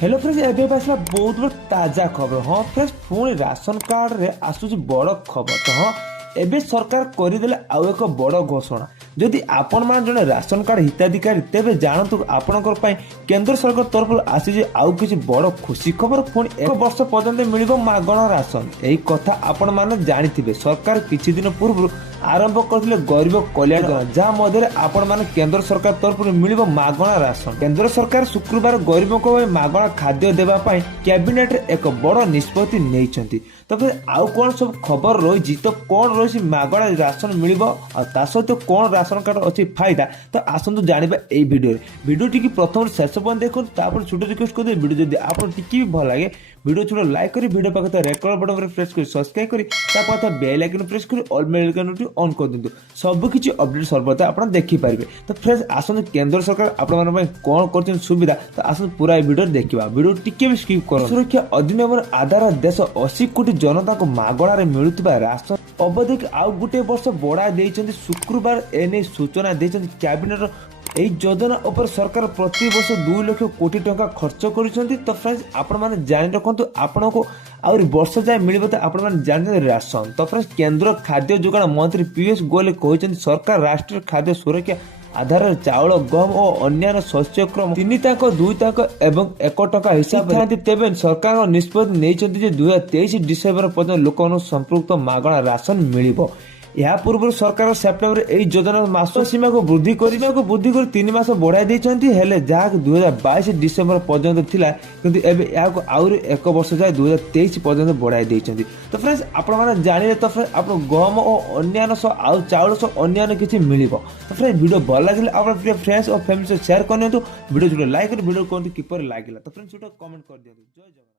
Hello friends एबे आसला बहुत बड़ ताजा खबर। हाँ फ्रेंड्स पुणी राशन कार्ड रे आसुची बड़ खबर। तो हाँ एबे सरकार करदेले आउ एक बड़ घोषणा। जदि आपण मान जने राशन कार्ड हिताधिकारी तेबे जानतु आपणकर पई केंद्र सरकार तरफ आसी आउ किछि बड़ खुशी खबर। पुणी एक वर्ष पर्यंत मिलिबो मागणा राशन। एही कथा आपण माने जानिथिबे। सरकार किछि दिन पूर्व आरंभ करथिले गरीब कल्याण योजना, जहाँ मध्य आपण माने केंद्र सरकार तरफ मिलिबो मागणा राशन। केंद्र सरकार शुक्रवार गरीबों को मागणा खाद्य देबा पई कैबिनेट रे एक बड़ निष्पत्ति नेइछंती। तो फिर आउ कोन सब खबर रही तो कौन रही मागणा राशन मिलिबो आ ता सहित कौन राशन कार्ड अच्छी फायदा। तो आसतु जानिबा एई वीडियो टी प्रथम शेष पर्यंत देखो। तापर छोट रिक्वेस्ट कर दे वीडियो जदि आपन टिकी भी भल लागे वीडियो छोट लाइक करी वीडियो पाखे रेड कलर बटन पर प्रेस कर सब्सक्राइब करी तापर बेल आइकन प्रेस करी ऑल मेल आइकन ऑन कर दिंतु। सब किछि अपडेट सर्वदा आपन देखि पारिबे। तो फ्रेंड्स आसतु केंद्र सरकार आपन मन पई कोन करछन सुविधा। तो आसतु पूरा वीडियो देखिबा। वीडियो टिके भी स्किप करो। सुरक्षा अधिनियम आधार देश 80 कोटी जनता को मागणारे मिलुथिबा राशन अवधि आउ गुटे वर्ष बढ़ा देइछन्ति। शुक्रवार एने सूचना देइछन्ति कैबिनेट। एई योजना ऊपर सरकार प्रति वर्ष 2 लाख कोटी टंका खर्च करिसन्ति। तो फ्रेंड्स आपण माने जानि रखंतु आपण को और वर्ष जाय मिलिबो। तो आपण माने जानि राशन। तो फ्रेंड्स केंद्र खाद्य जोगाण मंत्री पीयूष गोयल कहिसन्ति सरकार राष्ट्रीय खाद्य सुरक्षा आधार चाउल गम और अन्य शस्य क्रम 3 टाक 2 टाक एवं 1 टका हिसाब से तेबे सरकार निष्पत्ति नहीं जे 2023 डिसेम्बर पर्यंत लोक संपृक्त मागणा राशन मिलिबो। या पूर्व सरकार सेप्टेम्बर एई योजना मास सीमा को वृद्धि कर 3 मास बढ़ाई देइछन्ति। हेले जहा 2022 डिसेम्बर पर्यंत थिला किंतु एबे या को आउर 1 वर्ष जाय 2023 पर्यंत बढ़ाई देइछन्ति। तो फ्रेंड्स आपण माने जानिले तो फ्रेंड्स आपण गहम और अन्य आउ चाउल अन्य किछि मिलिबो। तो फ्रेंड्स वीडियो भल लागिले आपण प्रिय फ्रेंड्स और फैमिली से शेयर करनियंतु। वीडियो जो लाइक कर वीडियो कोन किपर लागिला। तो फ्रेंड्स छोटा कमेंट कर दियंतु। जय जगन्नाथ।